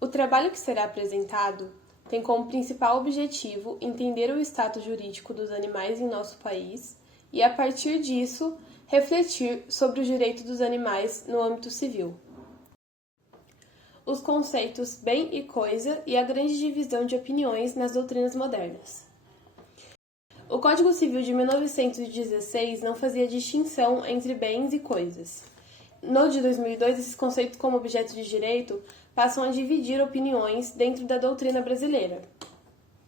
O trabalho que será apresentado tem como principal objetivo entender o status jurídico dos animais em nosso país e, a partir disso, refletir sobre os direitos dos animais no âmbito civil. Os conceitos bem e coisa e a grande divisão de opiniões nas doutrinas modernas. O Código Civil de 1916 não fazia distinção entre bens e coisas. No de 2002, esses conceitos como objeto de direito passam a dividir opiniões dentro da doutrina brasileira.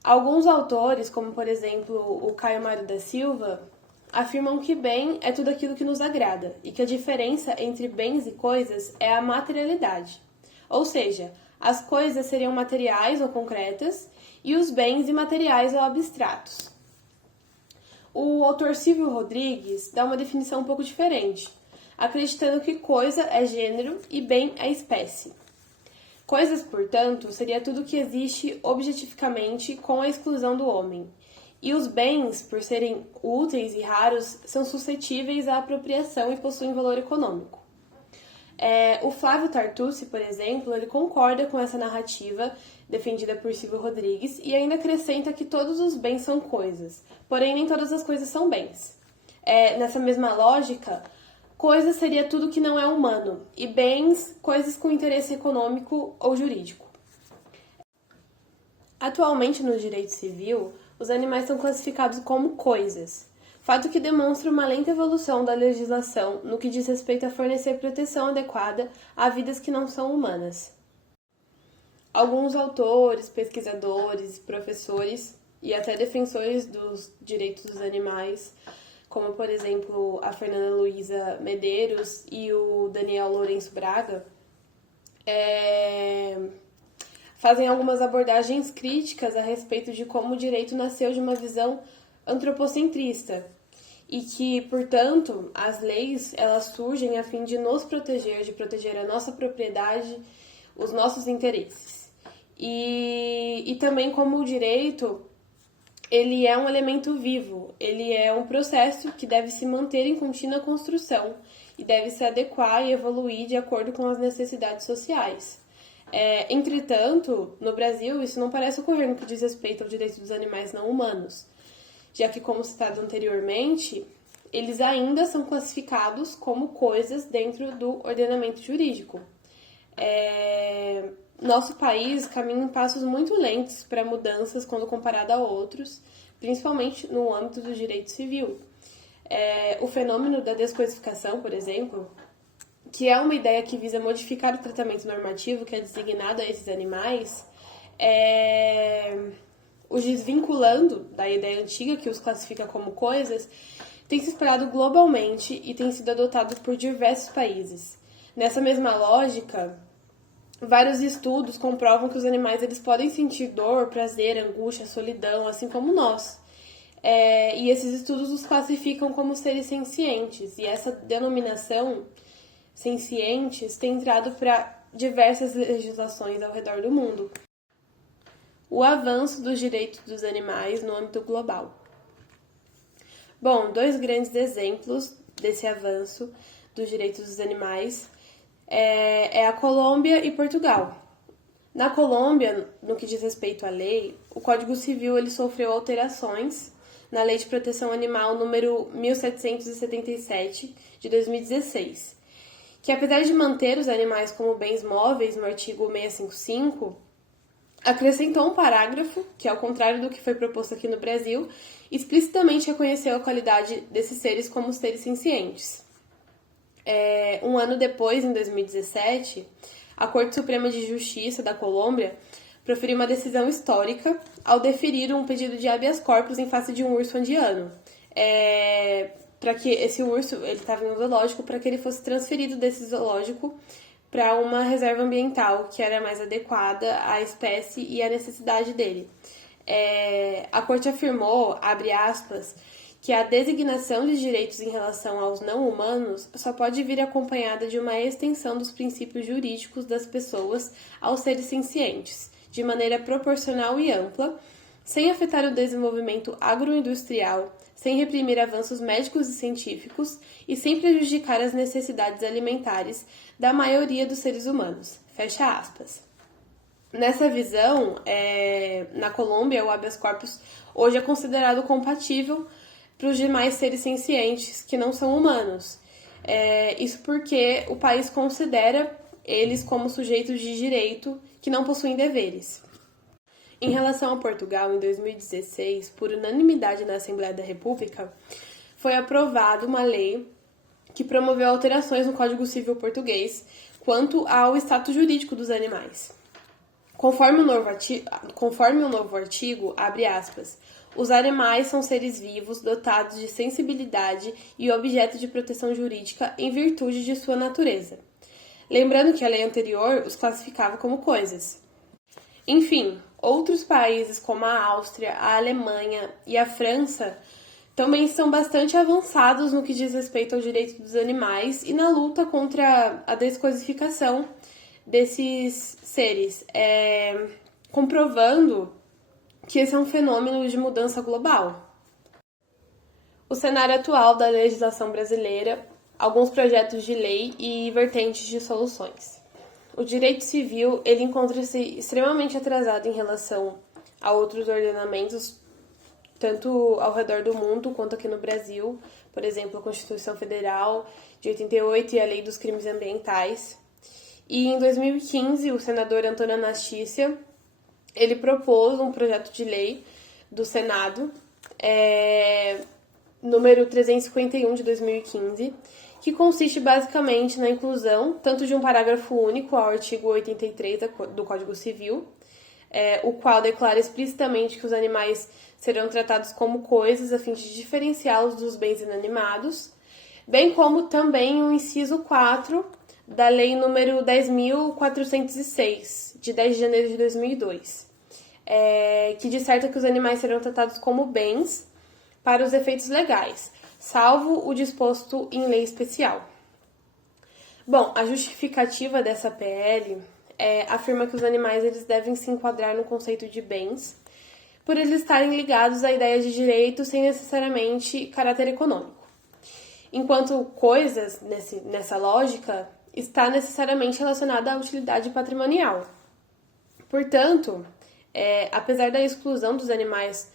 Alguns autores, como por exemplo o Caio Mário da Silva, afirmam que bem é tudo aquilo que nos agrada e que a diferença entre bens e coisas é a materialidade. Ou seja, as coisas seriam materiais ou concretas e os bens imateriais ou abstratos. O autor Silvio Rodrigues dá uma definição um pouco diferente, acreditando que coisa é gênero e bem é espécie. Coisas, portanto, seria tudo que existe objetificamente com a exclusão do homem. E os bens, por serem úteis e raros, são suscetíveis à apropriação e possuem valor econômico. O Flávio Tartucci, por exemplo, ele concorda com essa narrativa defendida por Silvio Rodrigues e ainda acrescenta que todos os bens são coisas, porém nem todas as coisas são bens. Nessa mesma lógica, coisa seria tudo que não é humano e bens, coisas com interesse econômico ou jurídico. Atualmente, no direito civil, os animais são classificados como coisas, fato que demonstra uma lenta evolução da legislação no que diz respeito a fornecer proteção adequada a vidas que não são humanas. Alguns autores, pesquisadores, professores e até defensores dos direitos dos animais, como por exemplo a Fernanda Luiza Medeiros e o Daniel Lourenço Braga, fazem algumas abordagens críticas a respeito de como o direito nasceu de uma visão antropocentrista e que, portanto, as leis elas surgem a fim de nos proteger, de proteger a nossa propriedade, os nossos interesses. E também como o direito, ele é um elemento vivo, ele é um processo que deve se manter em contínua construção e deve se adequar e evoluir de acordo com as necessidades sociais. Entretanto, no Brasil, isso não parece ocorrer no que diz respeito ao direito dos animais não humanos, já que, como citado anteriormente, eles ainda são classificados como coisas dentro do ordenamento jurídico. Nosso país caminha em passos muito lentos para mudanças quando comparado a outros, principalmente no âmbito do direito civil. O fenômeno da descoisificação, por exemplo, que é uma ideia que visa modificar o tratamento normativo que é designado a esses animais, os desvinculando da ideia antiga que os classifica como coisas, tem se espalhado globalmente e tem sido adotado por diversos países. Nessa mesma lógica, vários estudos comprovam que os animais eles podem sentir dor, prazer, angústia, solidão, assim como nós. E esses estudos os classificam como seres sencientes, e essa denominação, sencientes, tem entrado para diversas legislações ao redor do mundo. O avanço dos direitos dos animais no âmbito global. Bom, dois grandes exemplos desse avanço dos direitos dos animais é a Colômbia e Portugal. Na Colômbia, no que diz respeito à lei, o Código Civil ele sofreu alterações na Lei de Proteção Animal número 1777, de 2016, que apesar de manter os animais como bens móveis no artigo 655, acrescentou um parágrafo, que ao contrário do que foi proposto aqui no Brasil, explicitamente reconheceu a qualidade desses seres como seres sencientes. Um ano depois, em 2017, a Corte Suprema de Justiça da Colômbia proferiu uma decisão histórica ao deferir um pedido de habeas corpus em face de um urso andiano. Para que esse urso, ele estava em um zoológico, para que ele fosse transferido desse zoológico para uma reserva ambiental que era mais adequada à espécie e à necessidade dele. A Corte afirmou, abre aspas, que a designação de direitos em relação aos não humanos só pode vir acompanhada de uma extensão dos princípios jurídicos das pessoas aos seres sencientes, de maneira proporcional e ampla, sem afetar o desenvolvimento agroindustrial, sem reprimir avanços médicos e científicos e sem prejudicar as necessidades alimentares da maioria dos seres humanos. Fecha aspas. Nessa visão, na Colômbia, o habeas corpus hoje é considerado compatível para os demais seres sencientes que não são humanos. Isso porque o país considera eles como sujeitos de direito que não possuem deveres. Em relação a Portugal, em 2016, por unanimidade na Assembleia da República, foi aprovada uma lei que promoveu alterações no Código Civil português quanto ao status jurídico dos animais. Conforme o novo artigo, abre aspas, os animais são seres vivos dotados de sensibilidade e objeto de proteção jurídica em virtude de sua natureza. Lembrando que a lei anterior os classificava como coisas. Enfim, outros países como a Áustria, a Alemanha e a França também estão bastante avançados no que diz respeito ao direito dos animais e na luta contra a descosificação desses seres, comprovando que esse é um fenômeno de mudança global. O cenário atual da legislação brasileira, alguns projetos de lei e vertentes de soluções. O direito civil ele encontra-se extremamente atrasado em relação a outros ordenamentos, tanto ao redor do mundo quanto aqui no Brasil, por exemplo, a Constituição Federal de 88 e a Lei dos Crimes Ambientais. E em 2015, o senador Antônio Anastácia, ele propôs um projeto de lei do Senado, número 351 de 2015, que consiste basicamente na inclusão tanto de um parágrafo único ao artigo 83 do Código Civil, o qual declara explicitamente que os animais serão tratados como coisas a fim de diferenciá-los dos bens inanimados, bem como também o inciso 4 da Lei número 10.406, de 10 de janeiro de 2002, que disserta que os animais serão tratados como bens para os efeitos legais, salvo o disposto em lei especial. Bom, a justificativa dessa PL afirma que os animais eles devem se enquadrar no conceito de bens, por eles estarem ligados à ideia de direito sem necessariamente caráter econômico. Enquanto coisas, nessa lógica, está necessariamente relacionada à utilidade patrimonial. Portanto, apesar da exclusão dos animais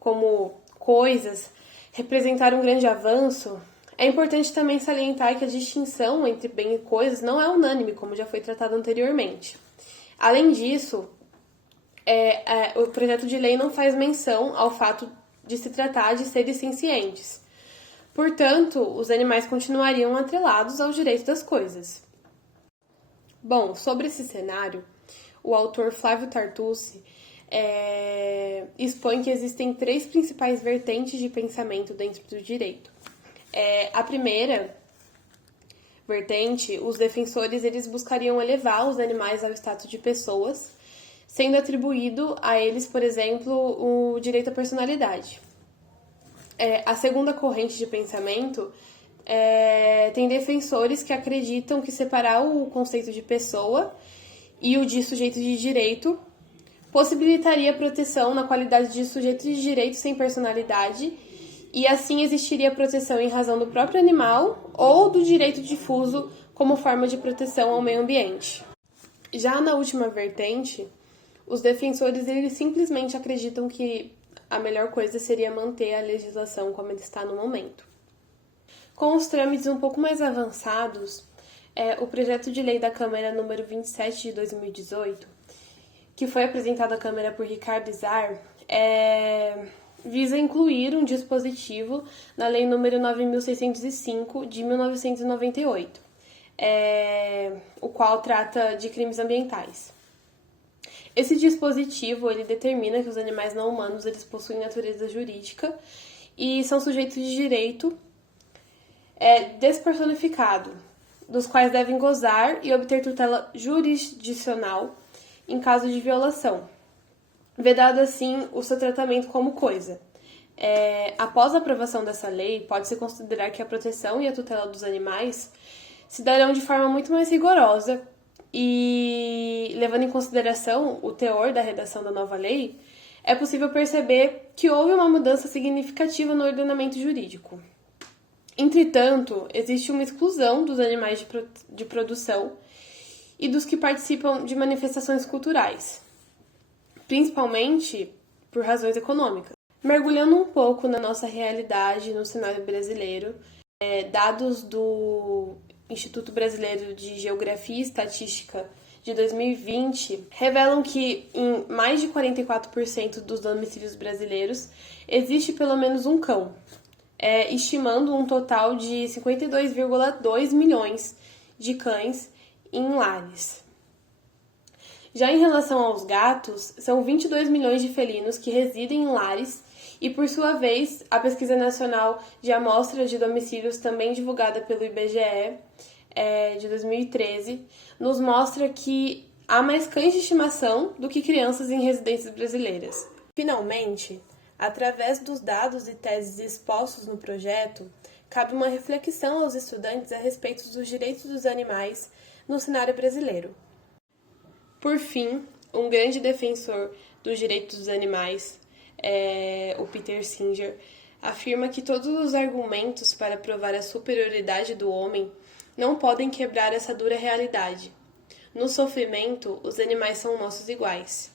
como coisas representar um grande avanço, é importante também salientar que a distinção entre bem e coisas não é unânime, como já foi tratado anteriormente. Além disso, o projeto de lei não faz menção ao fato de se tratar de seres sencientes. Portanto, os animais continuariam atrelados ao direito das coisas. Bom, sobre esse cenário, o autor Flávio Tartucci expõe que existem 3 principais vertentes de pensamento dentro do direito. A primeira vertente, os defensores eles buscariam elevar os animais ao status de pessoas, sendo atribuído a eles, por exemplo, o direito à personalidade. A segunda corrente de pensamento tem defensores que acreditam que separar o conceito de pessoa e o de sujeito de direito possibilitaria proteção na qualidade de sujeito de direito sem personalidade e assim existiria proteção em razão do próprio animal ou do direito difuso como forma de proteção ao meio ambiente. Já na última vertente, os defensores eles simplesmente acreditam que a melhor coisa seria manter a legislação como ela está no momento. Com os trâmites um pouco mais avançados, o projeto de lei da Câmara número 27 de 2018, que foi apresentado à Câmara por Ricardo Izar, visa incluir um dispositivo na Lei número 9.605 de 1998, o qual trata de crimes ambientais. Esse dispositivo ele determina que os animais não humanos eles possuem natureza jurídica e são sujeitos de direito despersonificado, dos quais devem gozar e obter tutela jurisdicional em caso de violação, vedado assim o seu tratamento como coisa. Após a aprovação dessa lei, pode-se considerar que a proteção e a tutela dos animais se darão de forma muito mais rigorosa e, levando em consideração o teor da redação da nova lei, é possível perceber que houve uma mudança significativa no ordenamento jurídico. Entretanto, existe uma exclusão dos animais de produção e dos que participam de manifestações culturais, principalmente por razões econômicas. Mergulhando um pouco na nossa realidade no cenário brasileiro, dados do Instituto Brasileiro de Geografia e Estatística de 2020 revelam que em mais de 44% dos domicílios brasileiros existe pelo menos um cão, estimando um total de 52,2 milhões de cães em lares. Já em relação aos gatos, são 22 milhões de felinos que residem em lares e, por sua vez, a Pesquisa Nacional de Amostras de Domicílios, também divulgada pelo IBGE, de 2013, nos mostra que há mais cães de estimação do que crianças em residências brasileiras. Finalmente, através dos dados e teses expostos no projeto, cabe uma reflexão aos estudantes a respeito dos direitos dos animais no cenário brasileiro. Por fim, um grande defensor dos direitos dos animais, o Peter Singer, afirma que todos os argumentos para provar a superioridade do homem não podem quebrar essa dura realidade. No sofrimento, os animais são nossos iguais.